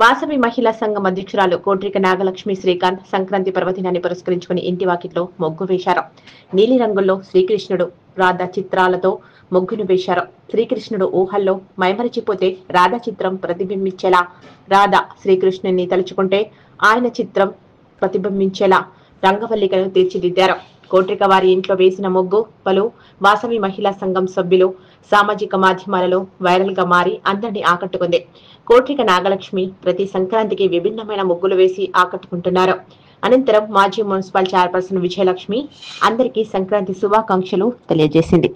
వాసవి మహిళా సంఘం అధ్యక్షురాలు కోట్రిక నాగలక్ష్మి శ్రీకాంత్ సంక్రాంతి పర్వదినాన్ని పురస్కరించుకుని ఇంటి వాకిట్లో ముగ్గు వేశారు. నీలి రంగుల్లో శ్రీకృష్ణుడు రాధ చిత్రాలతో ముగ్గును వేశారు. శ్రీకృష్ణుడు ఊహల్లో మైమరిచిపోతే రాధ చిత్రం ప్రతిబింబించేలా, రాధ శ్రీకృష్ణుని తలుచుకుంటే ఆయన చిత్రం ప్రతిబింబించేలా రంగవల్లికను తీర్చిదిద్దారు. కోట్రిక వారి ఇంట్లో వేసిన ముగ్గు పలు వాసవి మహిళా సంఘం సభ్యులు సామాజిక మాధ్యమాలలో వైరల్ గా మారి అందరినీ ఆకట్టుకుంది. కోట్రిక నాగలక్ష్మి ప్రతి సంక్రాంతికి విభిన్నమైన ముగ్గులు వేసి ఆకట్టుకుంటున్నారు. అనంతరం మాజీ మున్సిపల్ చైర్పర్సన్ విజయలక్ష్మి అందరికీ సంక్రాంతి శుభాకాంక్షలు తెలియజేసింది.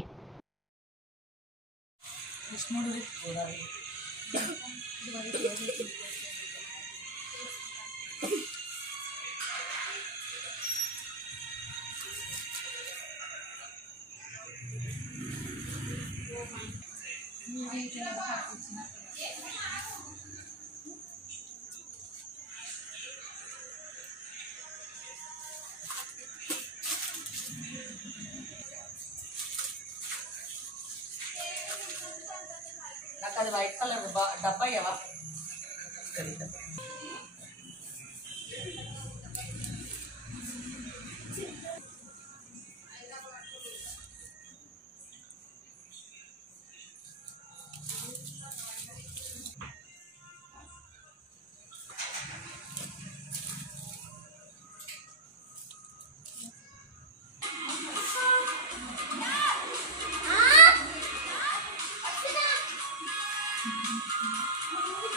నాకు అది వైట్ కలర్ డబ్బా ఇవ్వవా?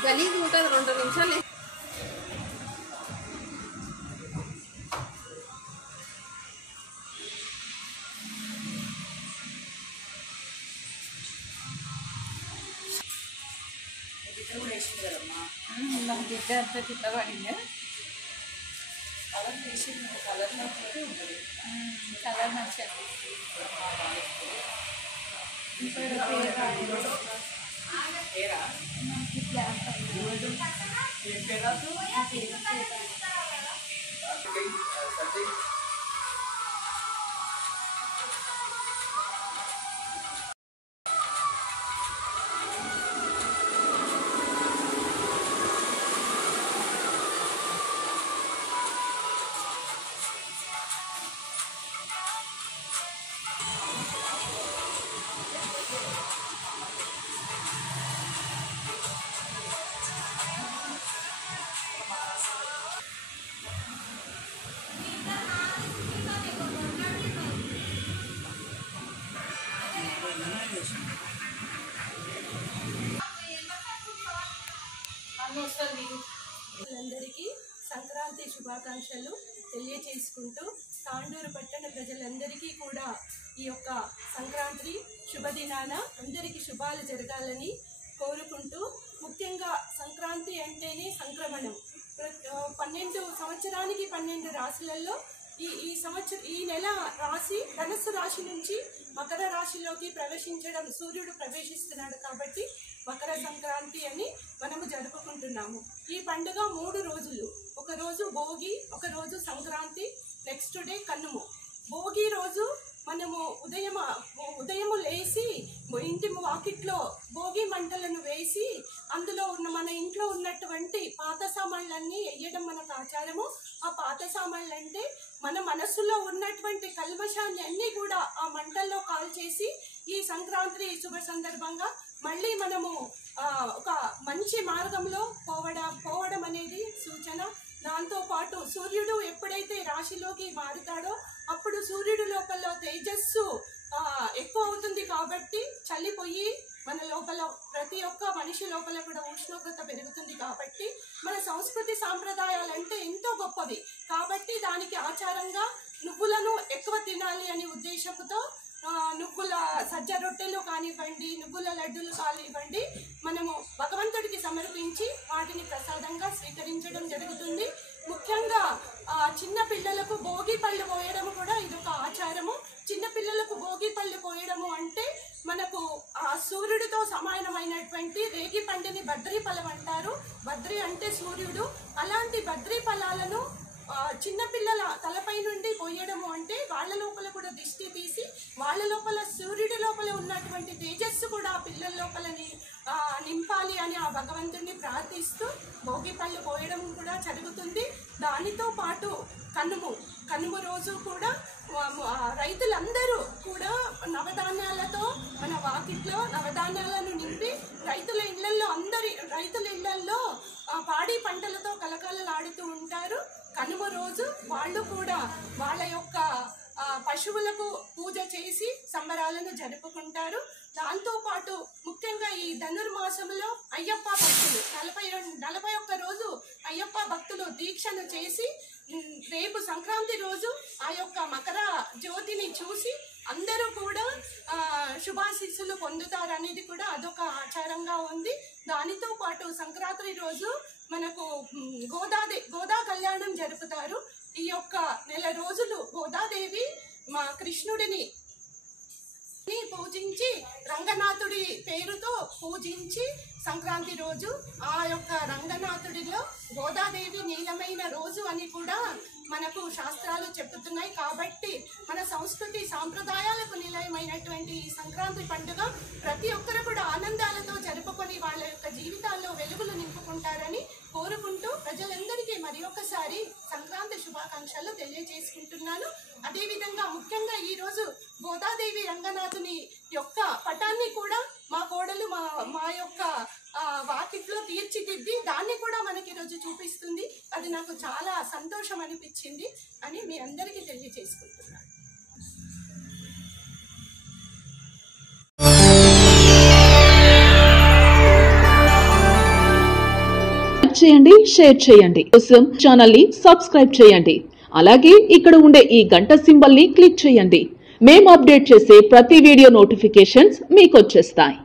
గలీజ్ ఉంటుంది 2 నిమిషాలు. నా బిడ్డ అంతా చిత్తపడింది. కలర్ తీసింది, కలర్ నచ్చితే ఉంటుంది. కలర్ నచ్చింది. అందరికీ సంక్రాంతి శుభాకాంక్షలు తెలియచేసుకుంటూ తాండూరు పట్టణ ప్రజలందరికీ కూడా ఈ యొక్క సంక్రాంతి శుభదినాన అందరికీ శుభాలు జరగాలని కోరుకుంటూ, ముఖ్యంగా సంక్రాంతి అంటేనే సంక్రమణం. 12 సంవత్సరానికి 12 రాశులలో ఈ నెల రాశి ధనుస్సు రాశి నుంచి మకర రాశిలోకి ప్రవేశించడం, సూర్యుడు ప్రవేశిస్తున్నాడు కాబట్టి మకర సంక్రాంతి అని మనము జరుపుకుంటున్నాము. ఈ పండుగ 3 రోజులు. ఒక రోజు భోగి, ఒక రోజు సంక్రాంతి, నెక్స్ట్ డే కనుమ. భోగి రోజు మనము ఉదయము లేచి ఇంటి వాకిట్లో భోగి మంటలను వేసి అందులో మన ఇంట్లో ఉన్నటువంటి పాత సామాన్లన్నీ వేయడం మనకు ఆచారము. ఆ పాత సామాన్లు అంటే మన మనస్సులో ఉన్నటువంటి కల్మషాన్ని అన్ని కూడా ఆ మంటల్లో కాల్చేసి ఈ సంక్రాంతి శుభ సందర్భంగా మళ్ళీ మనము ఒక మంచి మార్గంలో పోవడం అనేది సూచన. దాంతో పాటు సూర్యుడు ఎప్పుడైతే రాశిలోకి మారుతాడో అప్పుడు సూర్యుడు లోపల తేజస్సు ఎక్కువ అవుతుంది కాబట్టి చల్లిపోయి మన లోపల ప్రతి ఒక్క మనిషి లోపల కూడా ఉష్ణోగ్రత పెరుగుతుంది కాబట్టి మన సంస్కృతి సాంప్రదాయాలు అంటే ఎంతో గొప్పవి కాబట్టి దానికి ఆచారంగా నువ్వులను ఎక్కువ తినాలి అనే ఉద్దేశంతో నువ్వుల సజ్జ రొట్టెలు కానివ్వండి, నువ్వుల లడ్డూలు కానివ్వండి మనము భగవంతుడికి సమర్పించి వాటిని ప్రసాదంగా స్వీకరించడం జరుగుతుంది. ముఖ్యంగా చిన్న పిల్లలకు భోగి పళ్ళు పోయడం కూడా ఇదొక ఆచారము. చిన్న పిల్లలకు భోగి పళ్ళు పోయడము అంటే మనకు ఆ సూర్యుడితో సమానమైనటువంటి రేగి పండుని బద్రీ ఫలం అంటారు. బద్రీ అంటే సూర్యుడు. అలాంటి బద్రీ ఫలాలను చిన్నపిల్లల తలపై నుండి పోయడము అంటే వాళ్ళ లోపల కూడా దిష్టి తీసి వాళ్ళ లోపల సూర్యుడి లోపల ఉన్నటువంటి తేజస్సు కూడా పిల్లల లోపల నింపాలి అని ఆ భగవంతుడిని ప్రార్థిస్తూ భోగి పళ్ళు పోయడం కూడా జరుగుతుంది. దానితో పాటు కనుమ రోజు కూడా రైతులందరూ కూడా నవధాన్యాలతో మన వాకిట్లో నవధాన్యాలను నింపి రైతుల ఇళ్లల్లో పాడి పంటలతో కలకలలాడుతూ ఉంటారు. కనుమ రోజు వాళ్ళు కూడా వాళ్ళ యొక్క పశువులకు పూజ చేసి సంబరాలను జరుపుకుంటారు. దాంతోపాటు ముఖ్యంగా ఈ ధనుర్మాసంలో అయ్యప్ప భక్తులు 41 రోజు అయ్యప్ప భక్తులు దీక్షను చేసి రేపు సంక్రాంతి రోజు ఆ యొక్క మకర జ్యోతిని చూసి అందరూ కూడా శుభాశీస్సులు పొందుతారనేది కూడా అదొక ఆచారంగా ఉంది. దానితో పాటు సంక్రాంతి రోజు మనకు గోదా కళ్యాణం జరుపుతారు. ఈ యొక్క నెల రోజులు గోదాదేవి మా కృష్ణుడిని పూజించి రంగనాథుడి పేరుతో పూజించి సంక్రాంతి రోజు ఆ యొక్క రంగనాథుడిలో గోదాదేవి నీలమైన రోజు అని కూడా మనకు శాస్త్రాలు చెబుతున్నాయి. కాబట్టి మన సంస్కృతి సాంప్రదాయాలకు నిలయమైనటువంటి ఈ సంక్రాంతి పండుగ ప్రతి ఒక్కరు కూడా ఆనందాలతో జరుపుకొని వాళ్ళ యొక్క జీవితాల్లో వెలుగులు నింపుకుంటారని కోరుకుంటూ ప్రజలందరికీ మరి ఒకసారి సంక్రాంతి శుభాకాంక్షలు తెలియజేసుకుంటున్నాను. అదేవిధంగా ముఖ్యంగా ఈరోజు గోదాదేవి రంగనాథుని యొక్క పటాన్ని కూడా మా కోడలు మా యొక్క వాకిట్లో తీర్చిదిద్ది దాన్ని కూడా మనకి ఈరోజు చూపిస్తుంది. అది నాకు చాలా సంతోషం అనిపించింది అని మీ అందరికీ తెలియజేసుకుంటున్నాను. చేయండి, షేర్ చేయండి. కోసం ఛానల్ ని సబ్స్క్రైబ్ చేయండి. అలాగే ఇక్కడ ఉండే ఈ గంట సింబల్ ని క్లిక్ చేయండి. మేము అప్డేట్ చేసే ప్రతి వీడియో నోటిఫికేషన్స్ మీకు వచ్చేస్తాయి.